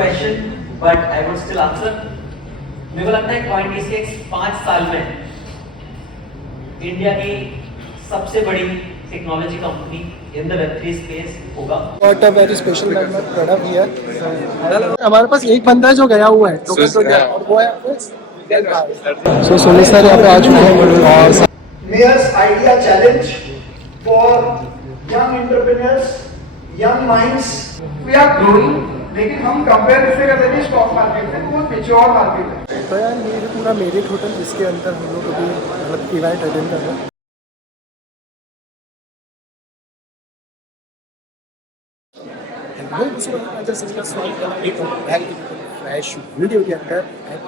question, but I would still answer. मेरे को लगता है CoinDCX 5 साल में इंडिया की सबसे बड़ी technology company in the Web3 space होगा। What a very special moment Pranav here। हमारे पास एक बंदा है जो गया हुआ है टोकन तो गया और वो है सो सुमित सर यहाँ पे आ चुके हैं और Mayor's idea challenge for young entrepreneurs, young minds. We are growing, लेकिन हम कंपेयर इससे करते हैं स्टॉक मार्केट से, बहुत मैच्योर मार्केट है। तो यार ये पूरा मेरिट होटल जिसके अंदर हम लोग अभी मतलब इवेंट अटेंड कर रहे हैं। फ्रेश वीडियो के अंदर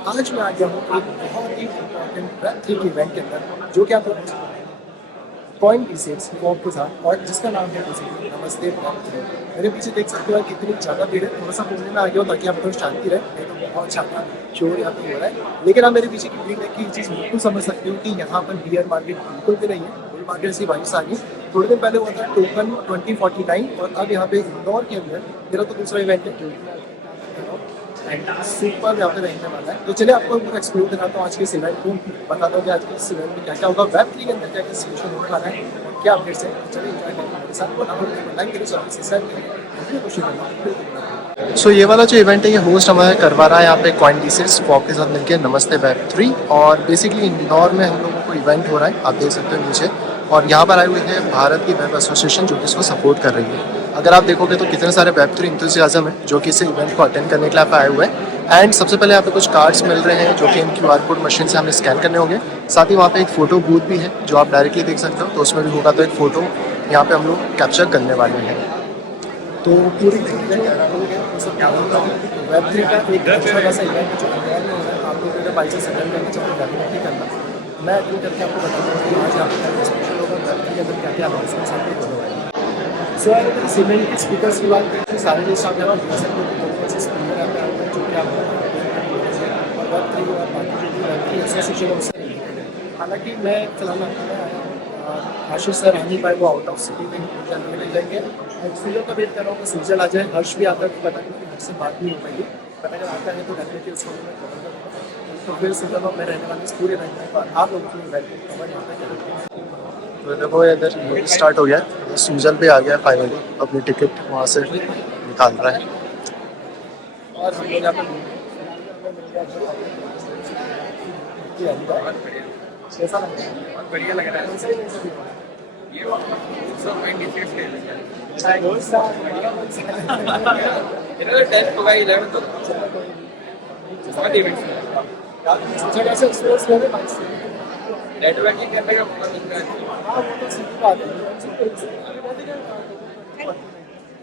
आज मैं आ गया हूँ एक बहुत ही इम्पोर्टेंट Web3 इवेंट के अंदर जो कि आप CoinDCX Forbes के साथ और जिसका नाम है नमस्ते Web3। मेरे पीछे देख सकते हो कितनी ज़्यादा भीड़ है। थोड़ा सा बोलने में आ गया हूँ ताकि आप थोड़ी शांति रहे, नहीं तो बहुत ज़्यादा शोर यहाँ पे हो रहा है। लेकिन आप मेरे पीछे की भीड़ है कि चीज़ बिल्कुल समझ सकते हो कि यहाँ पर बियर मार्केट बिल्कुल भी नहीं है, बुल मार्केट से वाइस आ गई। थोड़े दिन पहले हुआ था टोकन 2049 और अब यहाँ पे इंदौर के अंदर मेरा तो दूसरा इवेंट है सुपर यहाँ पे रहने वाला है। तो चलिए आपको पूरा एक्सप्लोर दिखाता हूँ आज के इस इवेंट को, बता दो कि आज के इस इवेंट में क्या क्या होगा, Web3 के अंदर क्या क्या सिचुएशन होने वाला है, क्या अपडेट्स है। चलिए एंजॉय करें हमारे साथ, लाइक करें, सब्सक्राइब करें। सो ये वाला जो इवेंट है ये होस्ट हमारा करवा रहा है यहाँ पे CoinDCX Forbes के साथ मिलकर नमस्ते Web3 और बेसिकली इंदौर में हम लोगों को इवेंट हो रहा है, आप देख सकते हो नीचे। और यहाँ पर आए हुए हैं भारत की वेब एसोसिएशन जो कि इसको सपोर्ट कर रही है। अगर आप देखोगे तो कितने सारे Web3 इंथुसियाज्म है जो कि इस इवेंट को अटेंड करने के लिए आप आए हुए हैं। एंड सबसे पहले यहाँ पे कुछ कार्ड्स मिल रहे हैं जो कि इन QR कोड मशीन से हमें स्कैन करने होंगे। साथ ही वहाँ पे एक फ़ोटो बूथ भी है जो आप डायरेक्टली देख सकते हो, तो उसमें भी होगा तो एक फ़ोटो यहाँ पे हम लोग कैप्चर करने वाले हैं। तो पूरी Web3 का एक अच्छा खासा इवेंट जो इंदौर में हो रहा है, आप लोग अगर बाई चांस अटेंड करना चाहते हैं डेफिनेटली करना। मैं अटेंड करके आपको बताऊँगा कि आज यहाँ पे स्पेशल होगा Web3 के अंदर क्या क्या अनाउंसमेंट्स आपको होने वाले हैं। सो अगर इस इवेंट के स्पीकर्स की बात करें तो सारे जो साथ यहाँ देख सकते हो कौन से स्पीकर यहाँ पे आए हैं जो कि आप और Web3 और बाकी जो भी Web3 एसोसिएशन है उससे रिलेटेड है। हालांकि मैं फिलहाल आपको मैं आया हूँ, आशीष सर आ नहीं पाए, वो आउट ऑफ सिटी में जानने मिल जाएंगे। और सूजल का वेट कर रहा हूँ कि सूजल आ जाए। हर्ष भी आता है, पता नहीं कि मुझसे बात नहीं हो पाएगी, पता अगर आता है तो डेफिनेटली उसको मैं कवर करूँगा। तो फिर सूजल और मैं रहने वाले इस पूरे इवेंट में और आप लोगों को इवेंट कवर यहाँ पे करेंगे। तो देखो इधर स्टार्ट हो गया, सूजल भी आ गया फाइनली, अपनी टिकट वहाँ से निकाल रहा है। और हम लोग यहाँ पे कैसा लग रहा है? बहुत बढ़िया लग रहा है। ये सब CoinDCX के इधर टेस्ट होगा 11 तो बहुत इवेंट्स जगह से एक्सप्लोर करने भाई से नेटवर्किंग करने का मौका मिलता है। हां वो तो सीधी बात है।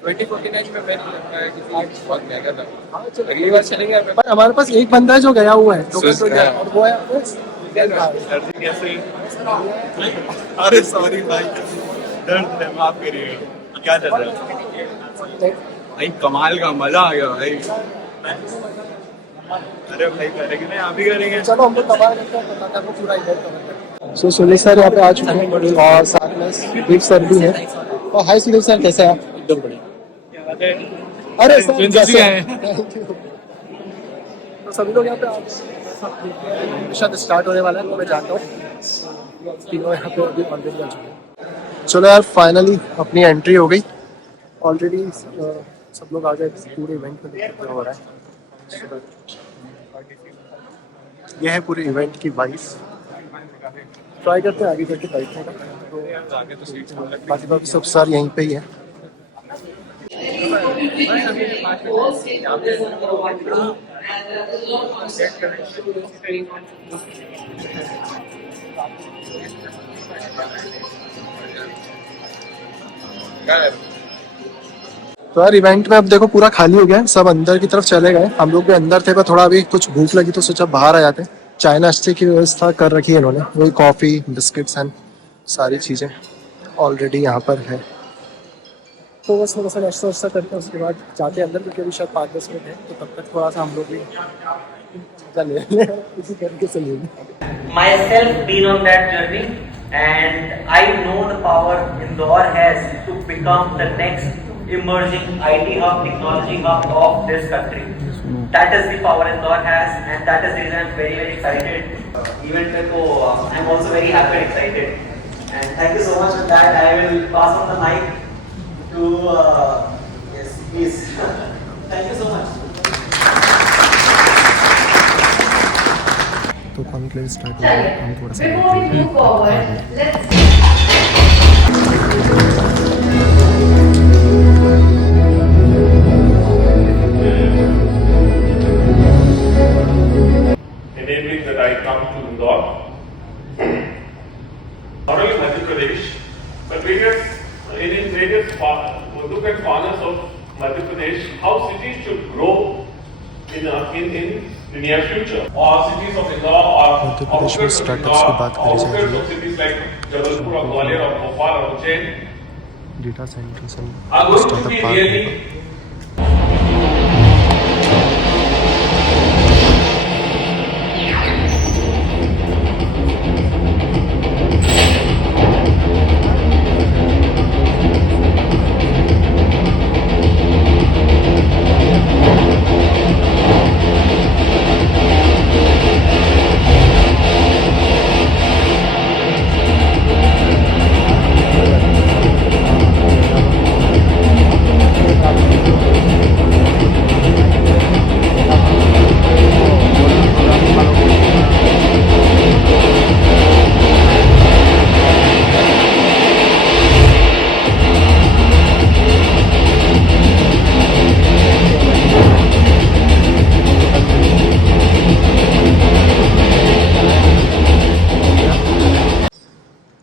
2049 में मैंने लगता है कि बहुत महंगा था। हां चलो अगली बार चलेंगे। पर हमारे पास एक बंदा है जो गया हुआ है टोकन तो गया और वो है कैसे। अरे सॉरी भाई, दर्द है, माफ करिएगा। क्या चल रहा है भाई? कमाल का मजा आ गया भाई। अरे भाई करेंगे ना, आप भी करेंगे। चलो हम लोग कमाल करते हैं, पता को पूरा इवेंट कवर करते हैं। सो सुनील सर यहाँ पे आ चुके हैं और साथ में दीप सर भी हैं। और हाय सुनील सर, कैसे हैं आप? एकदम बढ़िया। अरे सर कैसे हैं? तो सभी लोग यहाँ पे शायद स्टार्ट होने वाला है, तो मैं जानता हूँ तीनों यहाँ पे अभी ऑलरेडी आ चुके हैं। चलो यार फाइनली अपनी एंट्री हो गई ऑलरेडी, सब लोग आ गए पूरे इवेंट में। देखते हो रहा है यह है पूरे इवेंट की वाइस। ट्राई करते हैं आगे करके बैठने का, तो बाकी सब सर यहीं पे ही है। तो यार इवेंट में अब देखो पूरा खाली हो गया है, सब अंदर की तरफ चले गए। हम लोग भी अंदर थे पर थोड़ा अभी कुछ भूख लगी तो सोचा बाहर आ जाते। चाय नाश्ते की व्यवस्था कर रखी है इन्होंने, वही कॉफ़ी बिस्किट्स एंड सारी चीज़ें ऑलरेडी यहाँ पर है। तो बस थोड़ा सा नाश्ता वाश्ता करके उसके बाद जाते हैं अंदर, क्योंकि अभी शायद 5-10 मिनट है, तो तब तक थोड़ा सा हम लोग भी इसी तरीके से लेंगे। Myself been on that journey and I know the power Indore has to become the next emerging IT hub, technology hub of this country. That is the power Indore has, and that is the reason I'm very very excited. Event में तो I'm also very happy and excited. And thank you so much for that. I will pass on the mic to yes, please. Thank you so much. तो conclave start हो चलिए, गया, हम थोड़ा सा before we move forward, let's enabling that I come to Indore. Not only Madhya Pradesh, but various look at corners of Madhya Pradesh, how cities should grow in near future, or cities of Indore, or Madhya Pradesh में startups की बात करी जा रही outskirts of cities like Jabalpur or Gwalior or Bhopal or Ujjain है data centres are and going to startup be park really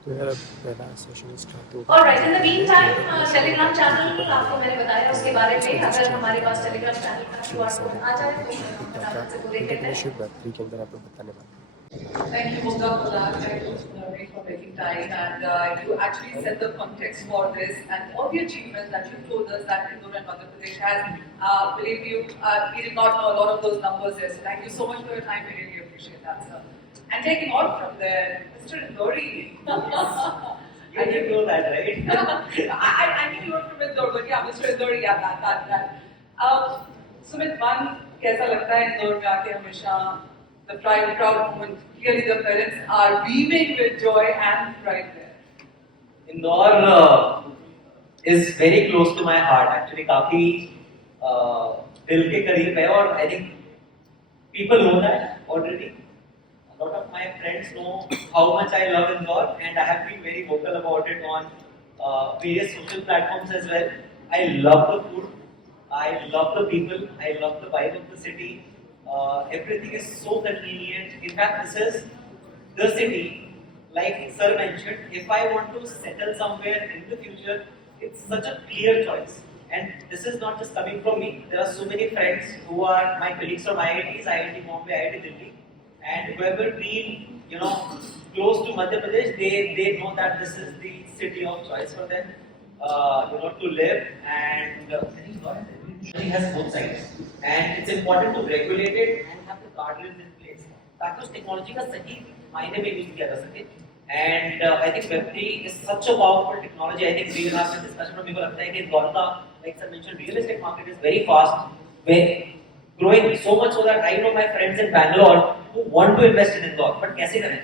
तो यार पहला सेशन स्टार्ट हो Alright, in the meantime, Telegram channel आपको मैंने बताया उसके बारे में. अगर हमारे पास टेलीग्राम चैनल का QR कोड आ जाए तो हम फटाफट से पूरे करते हैं. एंटरप्रेन्योरशिप वेब3 के अंदर आपको बताने वाला हूं. Thank you, Gupta, for that. Thank you, Ravi, for making time. And you actually set the context for this and all the achievements that you told us that Indore and Madhya Pradesh has. Believe you, we did not know a lot of those numbers there. So thank you so much for your time. We really appreciate that, sir. And taking on from there, Mr. Indore. You didn't know that, right? I knew you were from Indore, but yeah, Mr. Indore, yeah, that. Sumit, one, कैसा लगता है इंदौर में आके हमेशा the proud moment. Clearly, the parents are beaming with joy and pride there. Indore is very close to my heart. Actually, काफी दिल के करीब है और I think people know that already. A lot of my friends know how much I love Indore, and I have been very vocal about it on various social platforms as well. I love the food, I love the people, I love the vibe of the city. Everything is so convenient. In fact, this is the city, like Sir mentioned, if I want to settle somewhere in the future, it's such a clear choice. And this is not just coming from me. There are so many friends who are my colleagues from IITs, IIT Bombay, IIT Delhi, and whoever been, close to Madhya Pradesh, they know that this is the city of choice for them, to live. And it has both sides, and it's important to regulate it and have the guardrails in place. ताकि उस technology का सही मायने में use किया जा सके. And I think Web3 is such a powerful technology. I think we will have a discussion. मेरे को लगता है कि इंदौर का, like sir mentioned, real estate market is very fast, growing so much so that I know my friends in Bangalore who want to invest in Indore, but कैसे करें?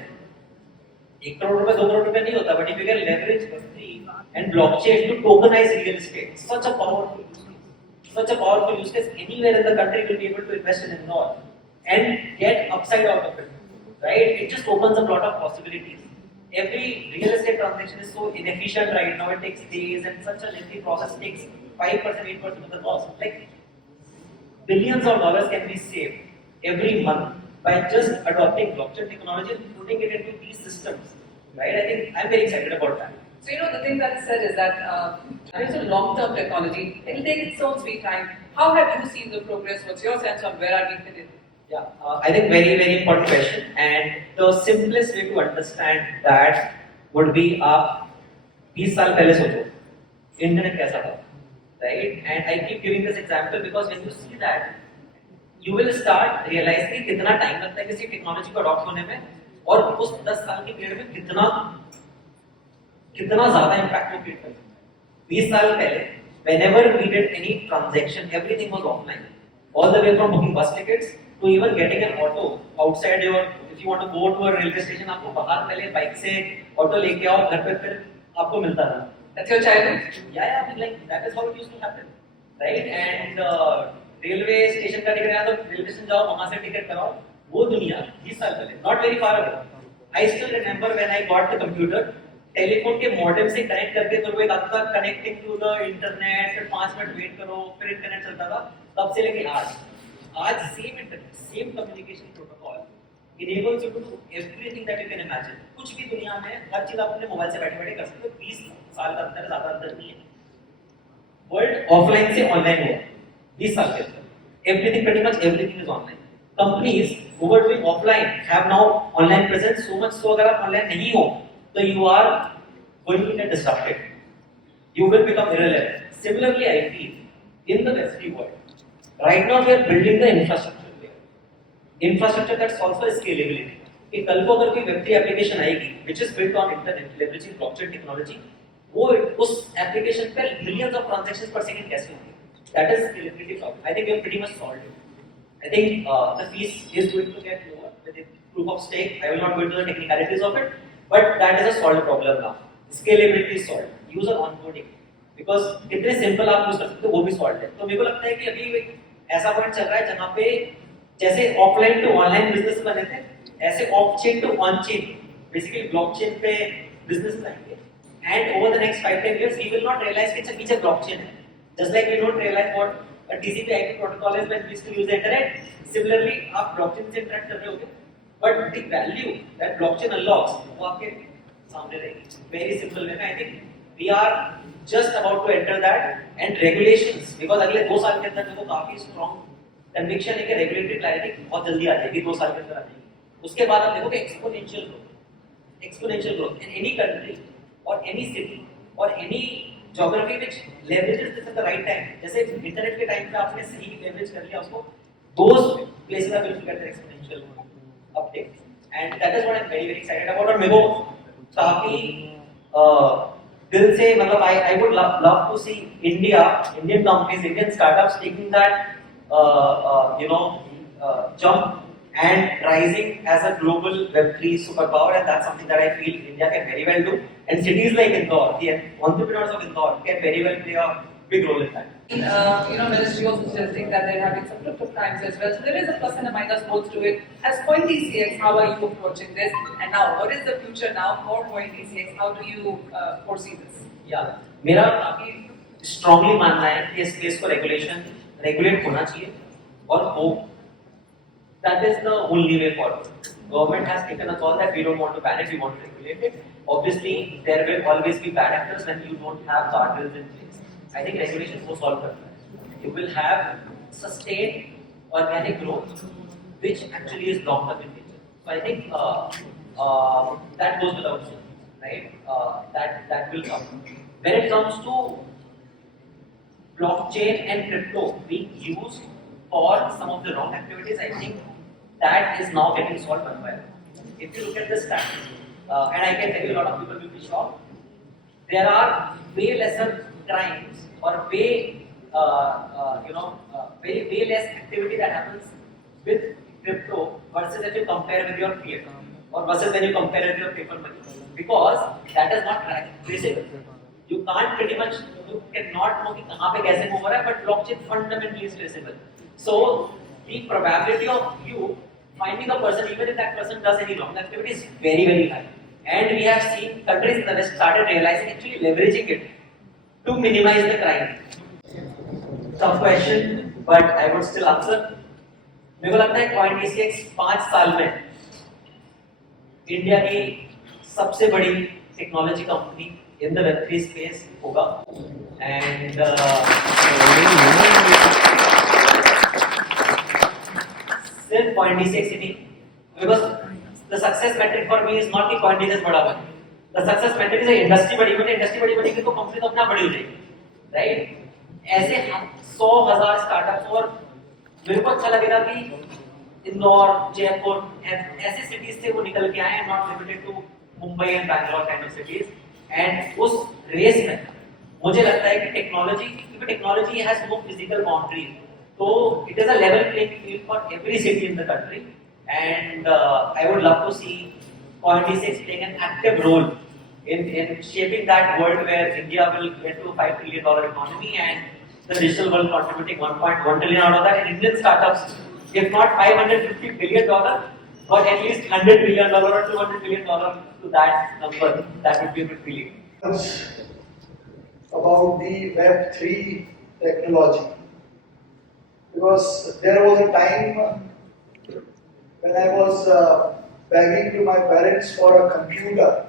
1 करोड़ रुपए 2 करोड़ रुपए नहीं होता, but if you can leverage Web3 and blockchain to tokenize real estate, such a powerful use case. Anywhere in the country will be able to invest in Indore and get upside out of it, right? It just opens up a lot of possibilities. Every real estate transaction is so inefficient right now. It takes days, and such a lengthy process takes 5%, 8% of the cost. Like billions of dollars can be saved every month by just adopting blockchain technology and putting it into these systems, right? I think I'm very excited about that. So, the thing that is said is that it's a long-term technology. It will take its own sweet time. How have you seen the progress? What's your sense on where are we headed? Yeah, I think very, very important question. And the simplest way to understand that would be 20 साल पहले सोचो, internet कैसा था, right? And I keep giving this example because when you see that, you will start realizing कितना time लगता है किसी technology को अडॉप्ट होने में, और उस 10 साल के पीरियड में कितना ज़्यादा इम्पैक्ट वो क्रिएट करता है. 20 साल पहले, whenever we did any transaction, everything was offline. all the way from booking bus tickets to even getting an auto outside your, if you want to go to a railway station, आपको बाहर पहले bike से auto लेके आओ, घर पे फिर आपको मिलता था. That's your childhood? Yeah, like that is how it used to happen, right? And railway station का टिकट आया तो रेलवे स्टेशन जाओ, वहां से टिकट कराओ. वो दुनिया 20 साल पहले, not very far away. I still remember when I got the computer, telephone के मॉडेम से कनेक्ट करके फिर वो एक आता था कनेक्टिंग टू द इंटरनेट, फिर 5 मिनट वेट करो, फिर इंटरनेट चलता था. तब से लेके आज same internet, same communication protocol enables you to do everything that you can imagine. कुछ भी दुनिया में हर चीज आप अपने मोबाइल से बैठे-बैठे कर सकते हो. 20 साल का अंतर, ज्यादा अंतर नहीं है. वर्ल्ड ऑफलाइन से ऑनलाइन हुआ 20 साल के अंदर. Everything, pretty much everything is online. Companies who were doing offline have now online presence, so much so अगर आप ऑनलाइन नहीं हो तो you are going to get disrupted. You will become irrelevant. Similarly, I feel in the Web3 world, right now we are building the infrastructure there. Infrastructure that solves for scalability. कि कल को अगर कोई Web3 application आएगी, which is built on internet, leveraging blockchain technology, वो उस application पे millions of transactions per second कैसे होंगे? That is scalability problem. I think we have pretty much solved it. I think the fees is going to get lower with the proof of stake. I will not go into the technicalities of it. But that is a solved problem now. Scalability is solved. User onboarding, because कितने simple आप use कर सकते हो वो भी solved है. तो मेरे को लगता है कि अभी एक ऐसा पॉइंट चल रहा है जहाँ पे जैसे ऑफलाइन टू ऑनलाइन बिजनेस बने थे, ऐसे off chain to on chain, basically blockchain पे बिजनेस आएंगे. And over the next 5-10 years we will not realize कि पीछे ब्लॉकचेन है. Just like we don't realize what a TCP/IP protocol is when we used to use the internet. Similarly, आप blockchain से interact कर रहे होगे. But the value that blockchain unlocks, वो आपके सामने रहेगी. Very simple way. I think we are just about to enter that, and regulations, because अगले 2 साल के अंदर मेरे को काफी strong conviction है कि regulatory clarity बहुत जल्दी आ जाएगी, 2 साल के अंदर आ जाएगी. उसके बाद आप देखोगे exponential growth in any country or any city or any geography which leverages this at the right time. जैसे इंटरनेट के टाइम पे आपने सही leverage कर लिया उसको, those places are going to get their exponential growth. Update, and that is what I'm very excited about. और मेरे को काफी दिल से मतलब I would love to see Indian companies, Indian startups taking that jump and rising as a global Web3 superpower, and that's something that I feel India can very well do. And cities like Indore, the entrepreneurs of Indore can very well play a big role in that. Ministry also suggesting that they're having some crypto crimes as well. So there is a plus and a minus both to it. As CoinDCX, how are you approaching this? And now, what is the future now for CoinDCX? How do you foresee this? Yeah, मेरा काफी strongly मानना है कि इस case को regulate होना चाहिए और हो. That is the only way forward. Government has taken a call that we don't want to ban it, we want to regulate it. Obviously, there will always be bad actors when you don't have guardrails in place. I think regulation will solve that. You will have sustained organic growth, which actually is long-term in nature. So I think that goes without saying, right? That will come. When it comes to blockchain and crypto being used for some of the wrong activities, I think that is now getting solved one by one. If you look at the stats, and I can tell you a lot of people will be shocked, there are way lesser crimes or way less activity that happens with crypto versus if you compare with your fiat or versus when you compare with your paper money, because that is not traceable. You can't pretty much, you cannot know कि कहाँ पे कैसे move हो रहा है, but blockchain fundamentally is traceable. So the probability of you finding a person, even if that person does any wrong activity, is very high. And we have seen countries in the West started realizing actually leveraging it to minimize the crime. Tough question, but I would still answer. मेरे को लगता है CoinDCX 5 साल में India की सबसे बड़ी technology company in the Web3 space होगा. एंड सिर्फ CoinDCX ही नहीं, because the success metric for me is not कि CoinDCX बड़ा बने. The success metric is industry बड़ी बनेगी तो कंपनी तो अपना बड़ी हो जाएगी, राइट? ऐसे 100,000 स्टार्टअप्स, और मेरे को अच्छा लगेगा कि इंदौर, जयपुर ऐसे सिटीज से वो निकल के आए, not limited to Mumbai and Bangalore kind of cities. एंड उस रेस में मुझे लगता है कि technology has no physical boundaries. So it is a level playing field for every city in the country, and I would love to see CoinDCX playing an active role in shaping that world where India will get to a $5 trillion economy and the digital world contributing 1.1 trillion out of that, and Indian startups, if not $550 billion, but at least $100 billion or $200 billion to that number, that would be a good feeling. About the Web3 technology, because there was a time when I was begging to my parents for a computer,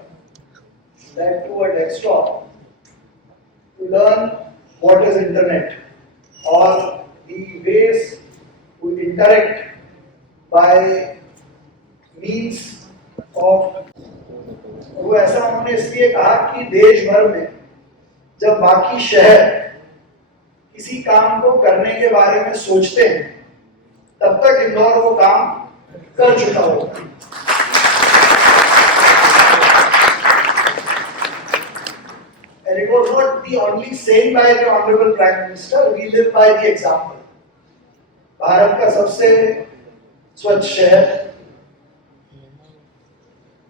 that to a desktop, to learn what is internet or the ways to interact by means of, वो ऐसा उन्होंने इसलिए कहा कि देश भर में जब बाकी शहर किसी काम को करने के बारे में सोचते हैं तब तक इंदौर वो काम कर चुका होगा. And it was not the only saying by the Honorable Prime Minister, we live by the example. Bharat का सबसे स्वच्छ शहर,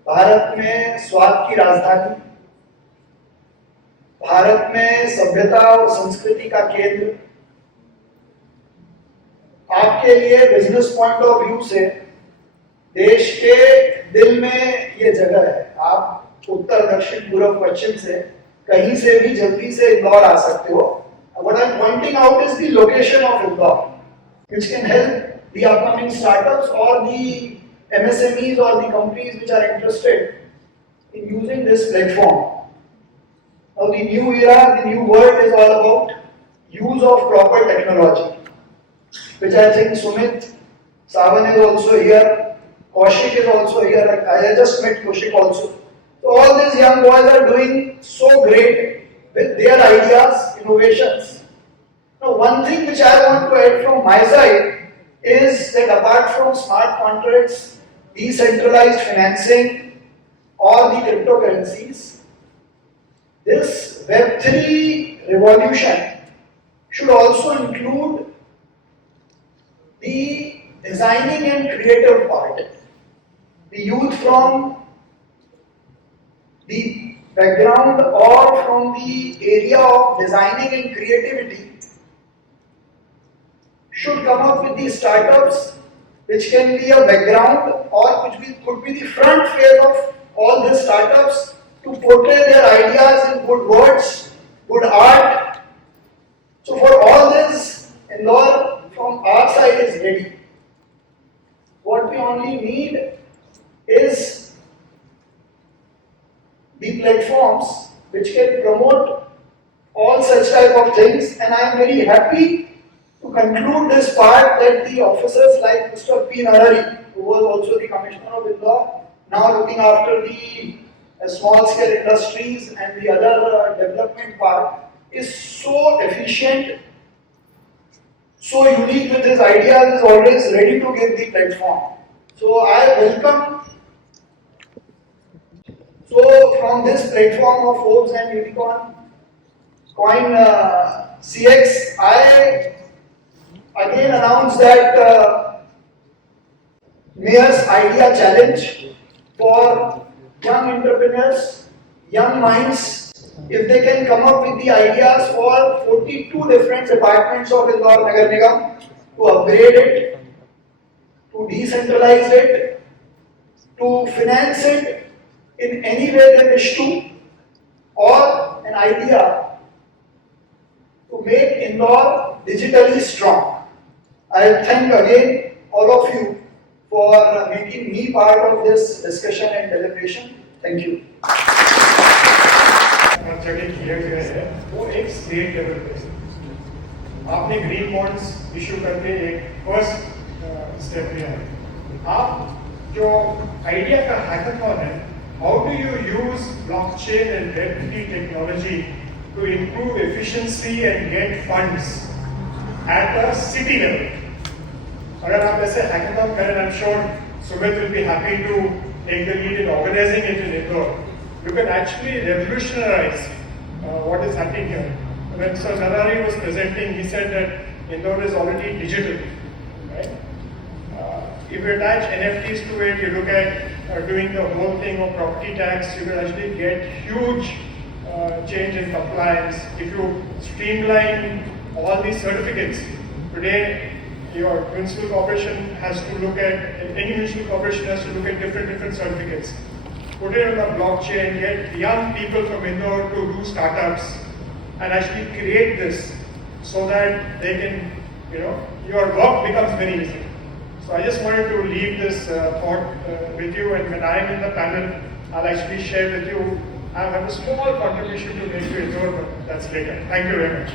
भारत में स्वाद की राजधानी, भारत में सभ्यता और संस्कृति का केंद्र, आपके लिए बिजनेस पॉइंट ऑफ व्यू से देश के दिल में ये जगह है. आप उत्तर दक्षिण पूर्व पश्चिम से कहीं से भी जल्दी से इंदौर आ सकते हो. What I'm pointing out is the location of Indore, which can help the upcoming startups or the MSMEs or the companies which are interested in using this platform. Now the new era, the new world is all about use of proper technology, which I think Sumit, Savan is also here, Koushik is also here, I just met Koushik also. So all these young boys are doing so great with their ideas, innovations. Now one thing which I want to add from my side is that apart from smart contracts, decentralized financing or the cryptocurrencies, this Web3 revolution should also include the designing and creative part. The youth from the background or from the area of designing and creativity should come up with these startups which can be a background or which could be the front face of all these startups to portray their ideas in good words, good art. So for all this, Indore from our side is ready. What we only need is the platforms which can promote all such type of things, and I am very happy to conclude this part that the officers like Mr. P. Narari, who was also the Commissioner of Indore, now looking after the small scale industries and the other development part, is so efficient, so unique with his ideas, is always ready to give the platform. So I welcome. So from this platform of Forbes and Unicorn, CoinDCX, I again announce that Mayor's Idea Challenge for young entrepreneurs, young minds, if they can come up with the ideas for 42 different departments of Indore Nagar Nigam to upgrade it, to decentralize it, to finance it in any way they wish to, or an idea to make Indore digitally strong. I thank again all of you for making me part of this discussion and deliberation. Thank you. जगह किए गए हैं वो एक state level पे आपने green bonds issue करके एक फर्स्ट स्टेप लिया है. आप जो आइडिया का हैकाथॉन है, how do you use blockchain and Web3 technology to improve efficiency and get funds at a city level? अगर आप ऐसे हैकाथॉन करें, I'm sure Sumit will be happy to take the lead in organizing it in Indore. You can actually revolutionize what is happening here. When Sir Narari was presenting, he said that Indore is already digital, right? If you attach NFTs to it, you look at doing the whole thing of property tax, you will actually get huge change in compliance. If you streamline all these certificates, today your municipal corporation has to look at, any municipal corporation has to look at different certificates. Put it on a blockchain, get young people from Indore to do startups and actually create this so that they can, your work becomes very easy. So I just wanted to leave this thought with you, and when I am in the panel, I'll actually share with you. I have a small contribution to make to Indore, but that's later. Thank you very much.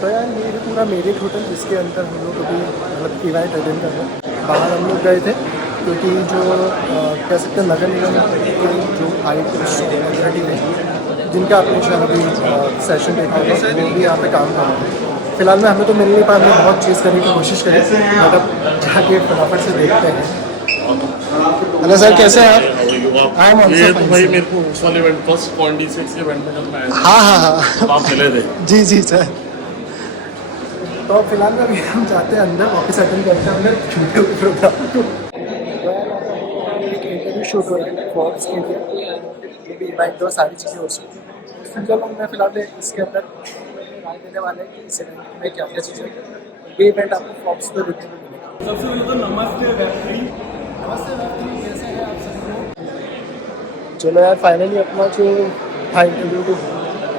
तो यार ये पूरा merit hotel जिसके अंदर हम लोग अभी मतलब इवेंट अटेंड कर रहे हैं। बाहर हम लोग गए थे क्योंकि जो कह सकते हैं नगर निगम के जो आई अथॉरिटी है जिनका आपने शायद अभी सेशन देखा होगा वो भी यहाँ पे काम कर रहे हैं। फिलहाल में हमें तो मिल नहीं पाया, हमने बहुत चीज़ करने की कोशिश करी, मतलब जाके फटाफट से देखते हैं। हेलो सर, कैसे हैं आप? आई एम ये तो भाई मेरे को उस वाले इवेंट फर्स्ट CoinDCX के इवेंट में जब मैं आया हाँ आप मिले थे। जी जी सर। तो फिलहाल में अभी हम जाते हैं अंदर, वापस अटेंड करते हैं अंदर प्रोग्राम को। एक इंटरव्यू शूट हो रहा है फॉर्ब्स के लिए, भी इवेंट और सारी चीज़ें हो सकती हैं। जब मैं फिलहाल इसके अंदर राय देने वाले हैं कि इस इवेंट में क्या क्या चीज़ें, ये इवेंट आपको फॉर्ब्स पर देखने को मिलेगा। सबसे पहले तो नमस्ते Web3। नमस्ते Web3, कैसे हैं आप सब? चलो यार, फाइनली अपना जो था इंटरव्यू तो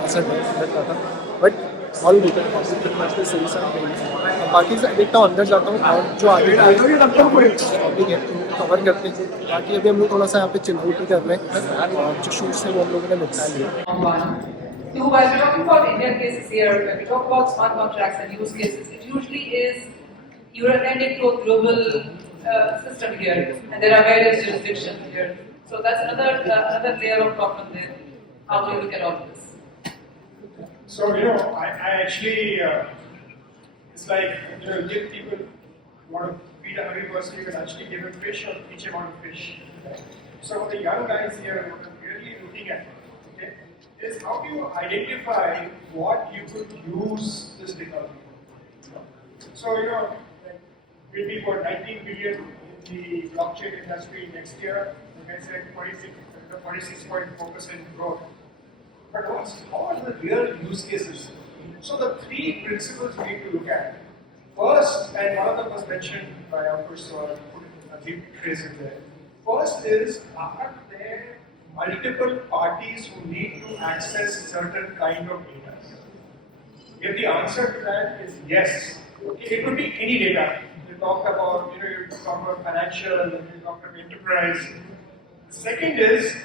ऐसा लगता था, बट ऑल गुड है, सही सा। बाकी देखता हूँ, अंदर जाता हूँ और जो आगे टॉपिक है कवर करते हैं। बाकी अभी हम लोग थोड़ा सा यहाँ पे चिल्लाउट कर रहे हैं और जो शूट्स है वो हम लोगों ने निपटा लिया। So while we're talking about Indian cases here, when we talk about smart contracts and use cases, it usually is you're attending to a global system here, and there are various jurisdictions here. So that's another layer of problem there. How do you look at all of this? So I actually it's like give people want to feed a hungry person, you can actually give him fish or teach him how to fish. So for the young guys here, what I'm really looking at, okay, is how do you identify what you could use this technology for? So we'll be for 19 billion in the blockchain industry next year. You can say 46.4% growth. But how are the real use cases? So the three principles we need to look at. First, and one of them was mentioned by our first, put a deep trace in there. First is, are there multiple parties who need to access certain kind of data? If the answer to that is yes, it could be any data. You talked about, you talked about financial, you talked about enterprise. Second is,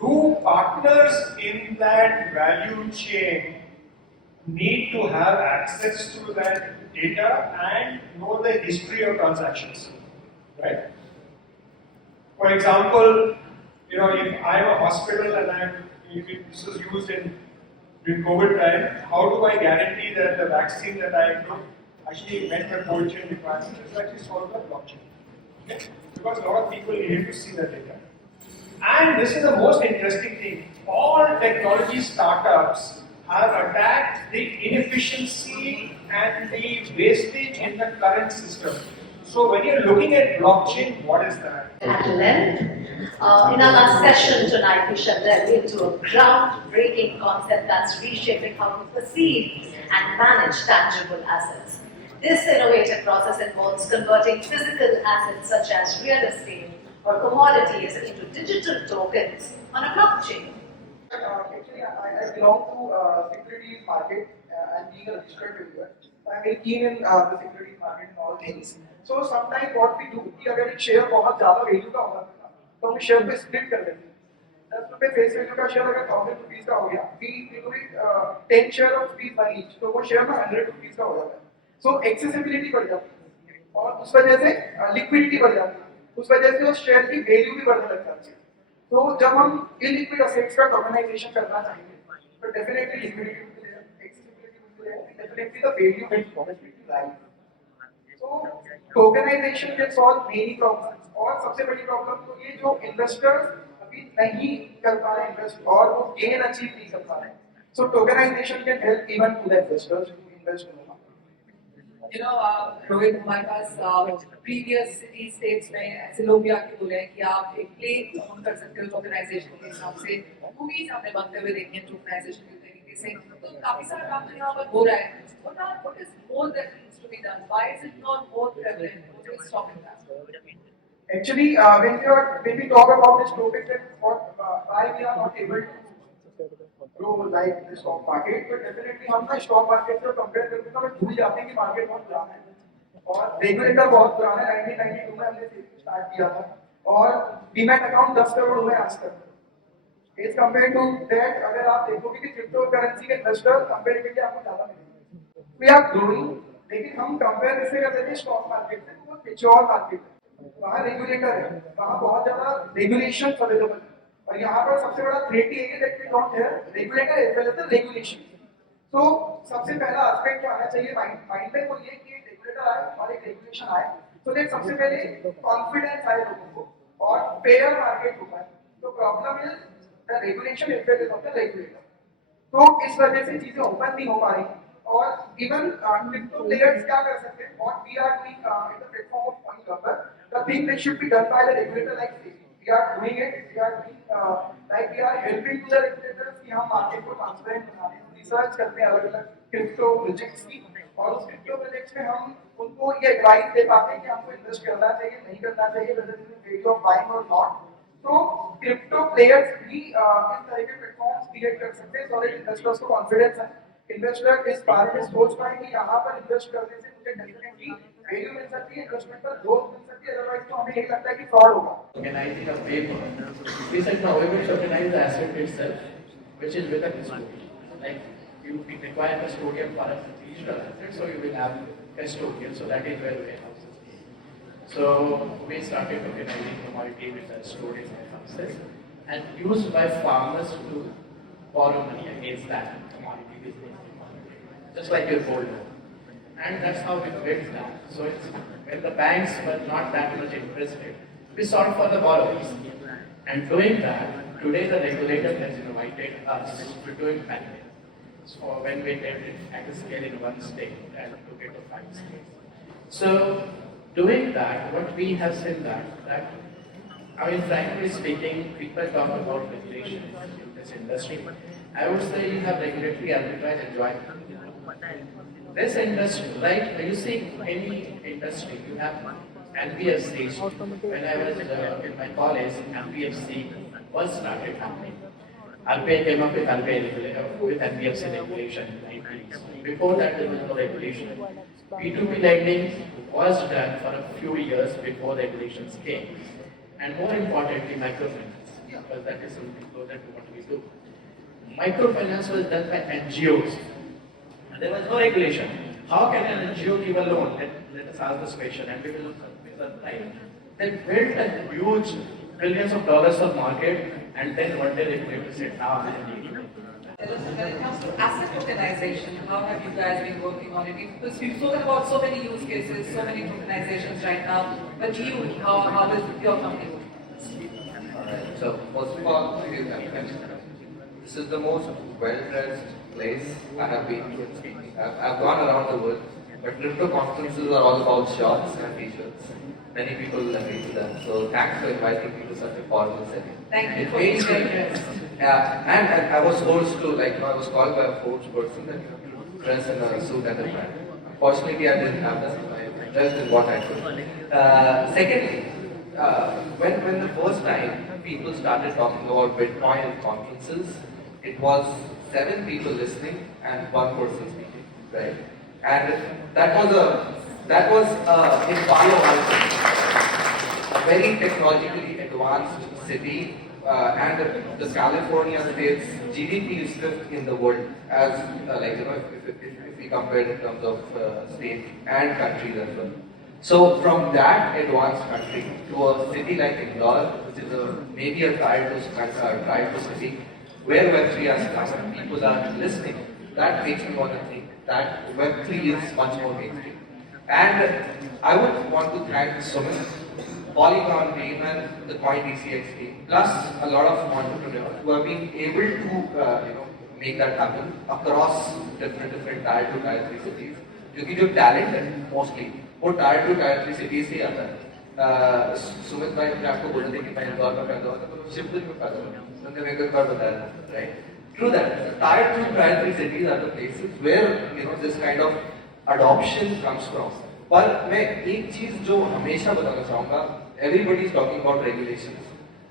do partners in that value chain need to have access to that data and know the history of transactions, right? For example, if I'm a hospital and if this was used during COVID time, how do I guarantee that the vaccine that I took actually met the cold chain requirements? It's actually solved by blockchain, okay? Because a lot of people need to see that data. And this is the most interesting thing. All technology startups have attacked the inefficiency and the wastage in the current system. So when you're looking at blockchain, what is that? At length. In our last session tonight, we shall delve into a groundbreaking concept that's reshaping how we perceive and manage tangible assets. This innovative process involves converting physical assets such as real estate or commodities into digital tokens on a blockchain. Actually, I belong to securities market and being a registered trader, I'm very keen in the securities market and all things. So sometimes what we do, कि अगर एक share बहुत ज़्यादा value का होगा तो हम share पे स्प्लिट कर देते हैं। 10 रुपए फेस वैल्यू का शेयर अगर 1000 रुपीस का हो गया, we 10 share of rupees one each, तो वो शेयर में 100 रुपीस का हो जाता है। सो एक्सेसिबिलिटी बढ़ जाती है और उस वजह से लिक्विडिटी बढ़ जाती है, उस वजह से उस शेयर की वैल्यू भी बढ़ने लग जाती है। तो जब हम इलिक्विड असेट्स का टोकनाइजेशन करना चाहेंगे तो definitely liquidity will be there, accessibility will be there, and definitely the value will always be live. So tokenization can solve many problems. और सबसे बड़ी प्रॉब्लम तो ये जो इन्वेस्टर्स अभी नहीं कर पा रहे इन्वेस्ट और वो गेन अचीव नहीं कर पा रहे. So tokenization can help even to the investors to invest in the market. You know, Rohit हमारे पास previous city states में ऐसे लोग भी आके बोले हैं कि आप एक प्लेन ओन कर सकते हो टोकनाइजेशन के हिसाब से, मूवीज आपने बनते हुए देखी है टोकनाइजेशन के तरीके से, तो काफी सारा काम तो यहाँ पर हो रहा है. What is more that needs to be done? Why is it not more prevalent? What is stopping that? Actually, when we talk about this topic, that why we are not able to grow like the stock market, but definitely हम ना stock market से compare करते हैं तो हम भूल जाते हैं कि market बहुत पुराना है और regulator बहुत पुराना है. 1992 में हमने start किया था और डीमैट अकाउंट 10 करोड़ हुए आज तक. As compared to that, अगर आप देखोगे कि क्रिप्टो करेंसी के इन्वेस्टर कंपेरेटिवली आपको ज्यादा मिलेंगे. We are growing, लेकिन हम कंपेयर इससे करते हैं स्टॉक मार्केट से, वो मैच्योर मार्केट है. वहाँ रेगुलेटर है, वहाँ बहुत ज्यादा रेगुलेशन अवेलेबल है और यहाँ पर सबसे बड़ा थ्रेट ये है that we don't have regulator as well as the regulation. तो सबसे पहला एस्पेक्ट जो आना चाहिए माइंड में वो ये कि एक रेगुलेटर आए और एक रेगुलेशन आए, तो दैट सबसे पहले कॉन्फिडेंस आए लोगों को और फेयर मार्केट हो पाए. तो problem is the regulation as well as of the regulator. तो इस वजह से चीजें ओपन नहीं हो पा रही और इवन क्रिप्टो प्लेयर्स क्या कर सकते हैं, what we are doing in the platform of CoinDCX, the thing that should be done by the regulator like Zeeve. We are doing it. We are doing like we are helping to the regulators कि हम market को transparent बना दें. Research करते हैं अलग-अलग crypto projects की और उस क्रिप्टो प्रोजेक्ट्स में हम उनको ये एडवाइस दे पाते हैं कि हमको इन्वेस्ट करना चाहिए, नहीं करना चाहिए, whether it is value of buying or not. तो क्रिप्टो प्लेयर्स भी इस तरह के प्लेटफॉर्म्स क्रिएट कर सकते हैं so that इन्वेस्टर्स को कॉन्फिडेंस है. इन्वेस्टर इस बारे में सोच पाए कि यहाँ पर इन्वेस्ट करने से मुझे डेफिनेटली वैल्यू मिल सकती है, इन्वेस्टमेंट पर ग्रोथ मिल सकती है, अदरवाइज तो हमें यही लगता है कि फ्रॉड होगा. Tokenizing a paper, we said no, we will tokenize the asset itself, which is with a custodian. Like you require a custodian for a digital asset, so you will have custodian, so that is where warehouses came. So we started tokenizing commodity which are stored in warehouses and used by farmers to borrow money against that commodity business, just like your gold loan. And that's how we built that. So it's, when the banks were not that much interested, we sought for the borrowers. And doing that, today the regulator has invited us to do it manually. So when we did it at a scale in one state and took it to 5 states. So doing that, what we have seen that I mean, frankly speaking, people talk about regulation in this industry. I would say you have regulatory arbitrage enjoyment. This industry, right? You see, any industry, you have NBFCs. When I was in my college, NBFC was started happening. RBI came up with NBFC regulation in 90s. Before that, there was no regulation. P2P lending was done for a few years before regulations came. And more importantly, microfinance, because that is something closer to what we do. Microfinance was done by NGOs. There was no regulation. How can an NGO give a loan? Let us ask this question and we will surprise. They built a huge billions of dollars of market and then one day regulator said, now I need it. When it comes to asset tokenization, how have you guys been working on it? Because we've spoken about so many use cases, so many tokenizations right now, but you, how is your company working? Alright, so first of all, this is the most well-dressed place I have been to. I've gone around the world, but crypto conferences are all about shorts and t-shirts. Many people will agree to that. So thanks for inviting me to such a formal setting. Thank you for being here. Yeah, and I was forced to, I was called by a forced person that you have to dress in a suit and a tie. Unfortunately, I didn't have that. I dressed in what I could. Secondly, when the first time people started talking about Bitcoin conferences, it was 7 people listening and 1 person speaking, right? And that was in Palo Alto, a very technologically advanced city, and the California state's GDP is 5th in the world, as if we compare it in terms of state and countries as well. So from that advanced country to a city like Indore, which is maybe a tier 2 city, where Web3 has started, people are listening. That makes me want to think that Web3 is much more mainstream. And I would want to thank Sumit, Polygon team and the CoinDCX team, plus a lot of entrepreneurs who have been able to make that happen across different tier 2, tier 3 cities. क्योंकि जो talent है mostly वो tier 2, tier 3 cities से आता है. सुमित भाई ने आपको बोला था कि मैं इंदौर में पैदा हुआ था, तो शिफ्ट में पैदा हुआ. उन्होंने मेरे को एक बार बताया, right? True that. Tier 2, tier 3 cities are the places where this kind of adoption comes from. पर मैं एक चीज जो हमेशा बताना चाहूँगा, everybody is talking about regulations.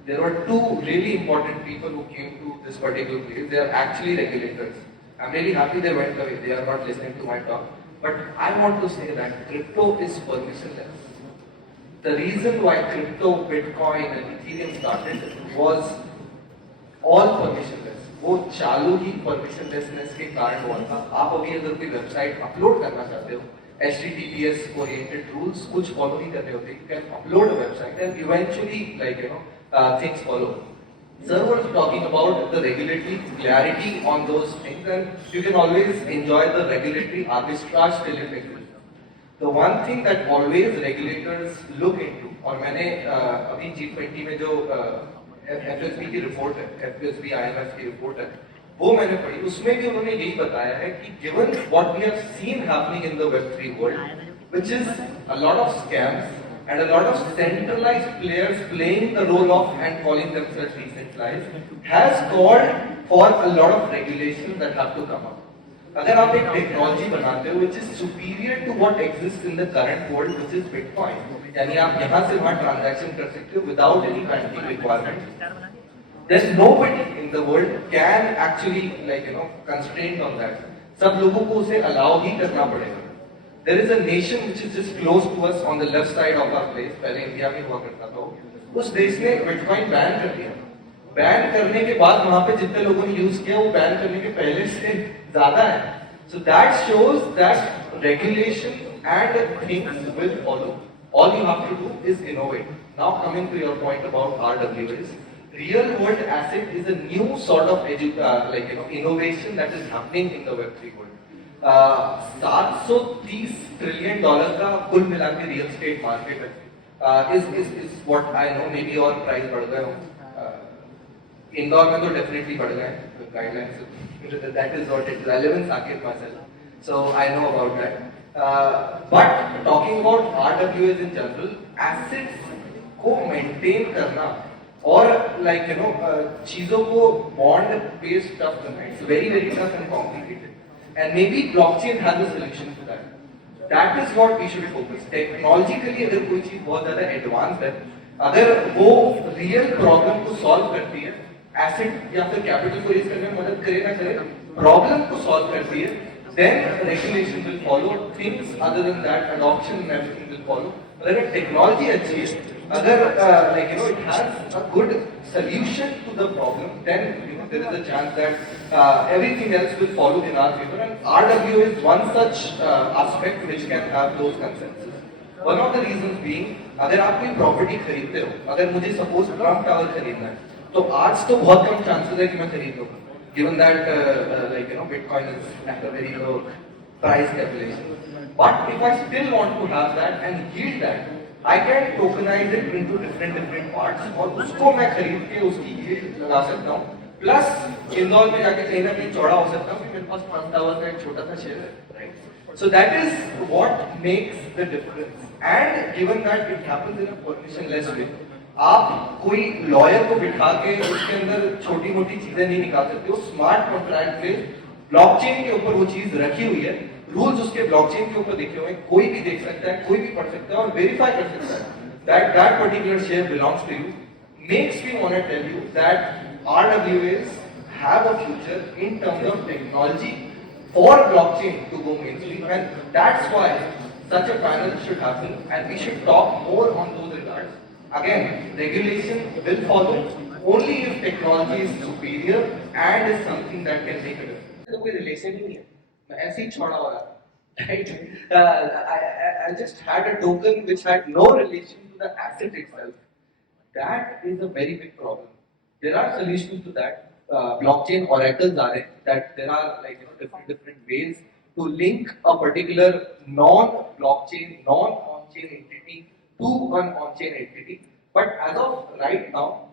There were two really important people who came to this particular place. They are actually regulators. I'm really happy they went away. They are not listening to my talk. But I want to say that crypto is permissionless. The reason why crypto, Bitcoin and Ethereum started was all permissionless. वो चालू ही permissionlessness के कारण हुआ था. आप अभी अगर कोई वेबसाइट अपलोड करना चाहते हो, HTTPS oriented rules कुछ follow नहीं करने होते. You can upload a website and eventually things follow. Sir was talking about the regulatory clarity on those things, and you can always enjoy the regulatory arbitrage till it exists. The one thing that always regulators look into, और मैंने अभी G20 में जो FSB की report है, FSB IMF की report है, वो मैंने पढ़ी. उसमें भी उन्होंने यही बताया है कि given what we have seen happening in the Web3 world, which is a lot of scams and a lot of centralized players playing the role of and calling themselves decentralized, has called for a lot of regulations that have to come up. अगर आप एक technology बनाते हो which is superior to what exists in the current world, which is Bitcoin, यानी आप यहाँ से वहाँ ट्रांजैक्शन कर सकते हो without any banking requirement, then nobody in the world can actually constrain on that. सब लोगों को उसे allow ही करना पड़ेगा. There is a nation which is just close to us on the left side of our place. पहले India में हुआ करता था. उस देश ने बिटकॉइन बैन कर दिया. बैन करने के बाद वहां पे जितने लोगों ने यूज किया वो बैन करने के पहले से ज्यादा है. So that shows that regulation and things will follow. All you have to do is innovate. Now coming to your point about RWAs, real world asset is a new sort of innovation that is happening in the Web3 world. $730 trillion का कुल मिला के real estate market है. is what I know. maybe और price बढ़ गए हो. इंदौर में तो डेफिनेटली बढ़ गए guidelines. that is what it relevance आके myself. So I know about that. But talking about RWAs in general, assets को maintain करना और चीजों को bond based stuff करना, it's very tough and complicated. And maybe blockchain has a solution to that. That is what we should focus. Technologically अगर कोई चीज बहुत ज़्यादा advanced है, अगर वो real problem को solve करती है, asset या फिर capital को raise करने में मदद करे ना करे, problem को solve करती है, then regulation will follow. Things other than that, adoption and everything will follow. अगर technology अच्छी है, अगर it has a good solution to the problem, then there is a chance that everything else will follow in our favor, and RWA is one such aspect which can have those consensus. One of the reasons being, अगर आप कोई property खरीदते हो, अगर मुझे suppose Trump tower खरीदना है, तो आज तो बहुत कम चांसेस है कि मैं खरीद लूँगा, given that Bitcoin is at a very low price calculation. But if I still want to have that and yield that, I can tokenize it into different parts और उसको मैं खरीद के उसकी yield लगा सकता हूँ. प्लस इंदौर में जाके कहीं ना कहीं चौड़ा हो सकता हूँ कि मेरे पास ट्रम्प टावर का एक छोटा सा शेयर है, right? So that is what makes the difference. And given that it happens in a permissionless way, आप कोई लॉयर को बिठा के उसके अंदर छोटी मोटी चीजें नहीं निकाल सकते हो. स्मार्ट कॉन्ट्रैक्ट पे ब्लॉकचेन के ऊपर वो चीज रखी हुई है, रूल्स उसके ब्लॉकचेन के ऊपर लिखे हुए हैं, कोई भी देख सकता है, कोई भी पढ़ सकता है और वेरीफाई कर सकता है that that particular share belongs to you. Makes me want to tell you that RWAs have a future in terms of technology for blockchain to go mainstream, and that's why such a panel should happen, and we should talk more on those regards. Again, regulation will follow only if technology is superior and is something that can make a difference. तो कोई relation ही नहीं है, मैं ऐसे ही छोड़ा हुआ था, right? I just had a token which had no relation to the asset itself. That is a very big problem. There are solutions to that. Blockchain oracles are it, that there are different ways to link a particular non-blockchain, non-on-chain entity to an on-chain entity. But as of right now,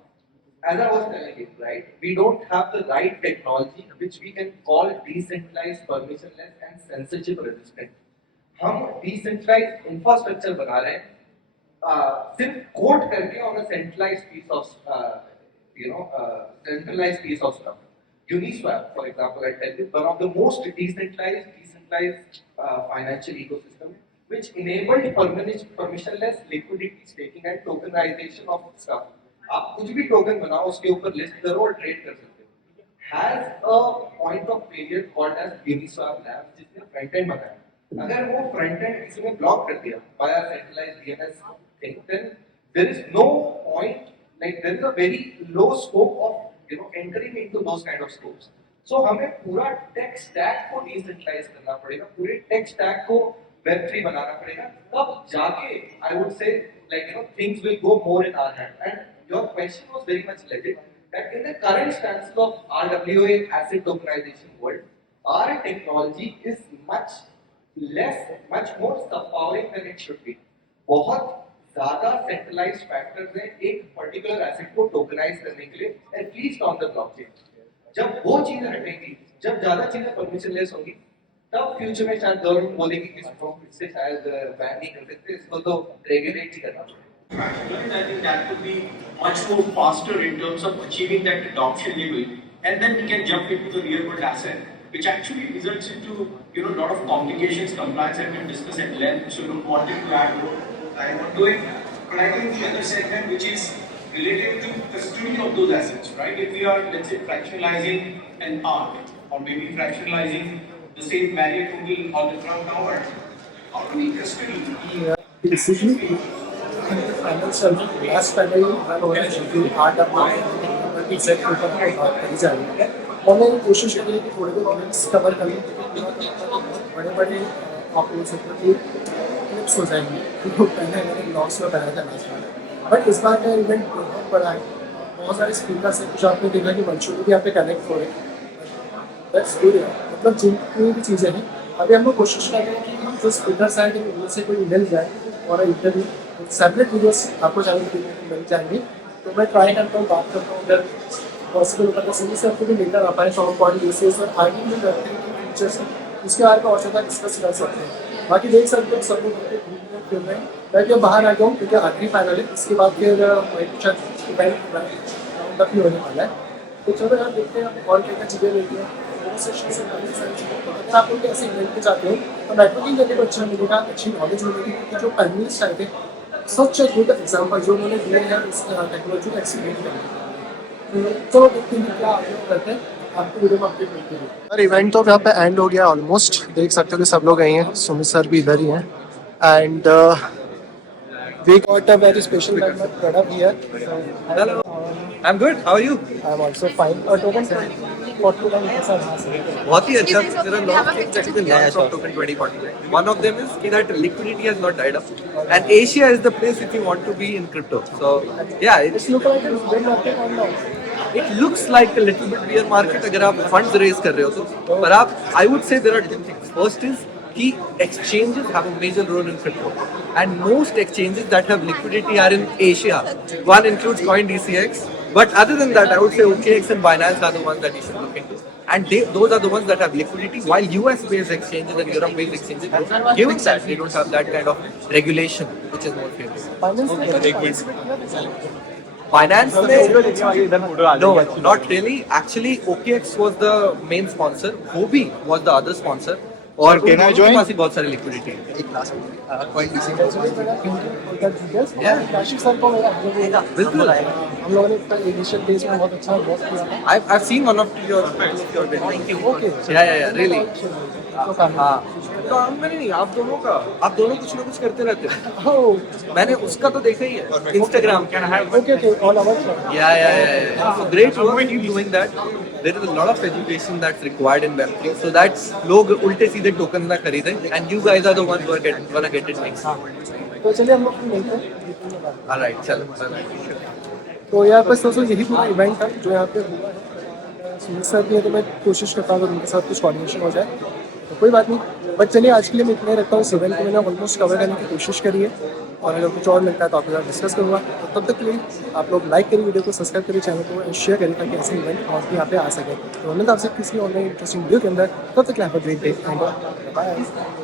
as I was telling you, right, we don't have the right technology which we can call decentralized, permissionless, and censorship resistant. हम decentralized infrastructure बना रहे हैं, सिर्फ code करके on a centralized piece of, centralized piece of stuff. Uniswap, for example, I tell you, one of the most decentralized financial ecosystem, which enabled permissionless liquidity staking and tokenization of stuff. आप कुछ भी token बनाओ, उसके ऊपर list करो और trade कर सकते हो. Has a point of failure called as Uniswap Labs, जिसने फ्रंट एंड बनाया. अगर वो फ्रंट एंड किसी ने ब्लॉक कर दिया via centralized DNS thing, then there is no point, like there is a very low scope of entering into those kind of scopes. So हमें पूरा tech stack को decentralize करना पड़ेगा, पूरे tech stack को Web3 बनाना पड़ेगा, तब जाके I would say things will go more in our hand. And your question was very much legit, that in the current stance of RWA asset tokenization world, our technology is much more self-powering than it should be. बहुत ज़्यादा centralized factors हैं एक particular asset को tokenize करने के लिए, at least on the blockchain. जब वो चीजें हटेंगी, जब ज़्यादा चीजें permissionless होंगी, तब फ्यूचर में शायद गवर्नमेंट बोलेगी कि इससे शायद बैन नहीं कर सकते, इसको तो रेगुलेट ही करना पड़ेगा. I think that could be much more faster in terms of achieving that adoption level, and then we can jump into the real world asset, which actually results into a lot of complications, compliance, and we discuss at length. So, wanting to add more time onto it, but I think the other segment, which is related to custody of those assets, right? If we are, let's say, fractionalizing an art, or maybe fractionalizing the same value total on the ground tower, how do we custody? Basically, final survey last panel run हो रहा है जो art अपना exact ऊपर की बात करी जा रही है और मैंने कोशिश की है कि थोड़े बहुत क्लिप्स कवर कर लूँ बड़े बड़े आप बोल सकते हो कि क्लिप्स हो जाएंगे तो पहले मैंने ब्लॉग्स में बनाया था लास्ट में बट इस बार का इवेंट बहुत बड़ा है बहुत सारे स्पीकर्स हैं कुछ आपने देखा कि वर्चुअली भी यहाँ पे कनेक्ट हो रहे हैं दैट्स गुड है मतलब जितनी भी चीज़ें हैं अभी हम लोग कोशिश कर रहे हैं कि जो स्पीकर्स हैं उनमें से कोई मिल जाए और इंटरव्यू सेपरेट वीडियोस आपको चैनल पे मिल जाएंगी तो मैं ट्राई करता हूँ बात करता हूँ अगर पॉसिबल होता है सुनिए से आपको भी लेकर आता है फ्रॉम पॉइंट बेसिस और आगे भी करते हैं फीचर्स उसके बारे में और ज़्यादा डिस्कस कर सकते हैं बाकी देख सकते हो सब लोग फिर रहे हैं मैं भी बाहर आ गया हूँ क्योंकि आखिरी फाइनल है इसके बाद फिर इवेंट तक भी होने वाला है तो चलो यार देखते हैं और क्या क्या चीज़ें लेती हैं अगर आप लोग ऐसे इवेंट पे जाते हो तो नेटवर्किंग करने को अच्छा मिलेगा अच्छी नॉलेज मिलेगी क्योंकि जो पैनलिस्ट आए थे सच अ गुड एग्जाम्पल जो उन्होंने दिए हैं इस टेक्नोलॉजी को एक्सप्लेन करने चलो देखते हैं क्या आगे करते हैं आपको वीडियो में अपडेट मिलती है सर इवेंट तो यहाँ पे एंड हो गया ऑलमोस्ट देख सकते हो कि सब लोग आए हैं सुमित सर भी इधर ही हैं and we got a very special product here hello I am good how are you I am also fine और टोकन बहुत ही अच्छा there are a lot of things that you can learn from token 2049. One of them is that liquidity has not died up and Asia is the place if you want to be in crypto. So yeah, it looks like a little bit bear market अगर आप funds raise कर रहे हो तो पर आप I would say there are two things. First is कि exchanges have a major role in crypto and most exchanges that have liquidity are in Asia. One includes CoinDCX. But other than that, I would say OKX and Binance are the ones that you should look into. And those are the ones that have liquidity, while US-based exchanges and Europe-based exchanges, given that they don't have that kind of regulation, which is more favorable. Binance, no, not really. Actually, OKX was the main sponsor. Huobi was the other sponsor. और can I join? पास ही बहुत सारी liquidity है एक class में काशिक sir को मेरा बिल्कुल हम लोगों ने इनिशियल डेज में बहुत अच्छा वर्क किया था I've seen one of your thank you okay yeah really हाँ तो नहीं आप दोनों कुछ ना कुछ करते रहते हो मैंने उसका तो देखा ही है Instagram okay all our yeah so great work keep doing that there is a lot of education that's required in Web3 so that's लोग उल्टे सीधे टोकन ना खरीदें and you guys are the ones who are gonna get it next तो चलिए हम लोग मिलते हैं alright चलो तो यार बस दोस्तों यही पूरा इवेंट था जो यहाँ पे हुआ है सुमित सर भी है तो मैं कोशिश करता हूँ उनके साथ कुछ कोऑर्डिनेशन हो जाए तो कोई बात नहीं, बट चलिए आज के लिए मैं इतना ही रखता हूँ। इस इवेंट को मैंने ऑलमोस्ट कवर करने की कोशिश करी है, और अगर कुछ और मिलता है तो आपके साथ डिस्कस करूँगा। तो तब तक के लिए आप लोग लाइक करिए वीडियो को, सब्सक्राइब करिए चैनल को एंड शेयर करिए, ताकि ऐसे इवेंट और भी यहाँ पे आ सके। तो उम्मीद आपसे किसी ऑनलाइन इंटरेस्टिंग वीडियो के अंदर, तब तक have a great day and bye.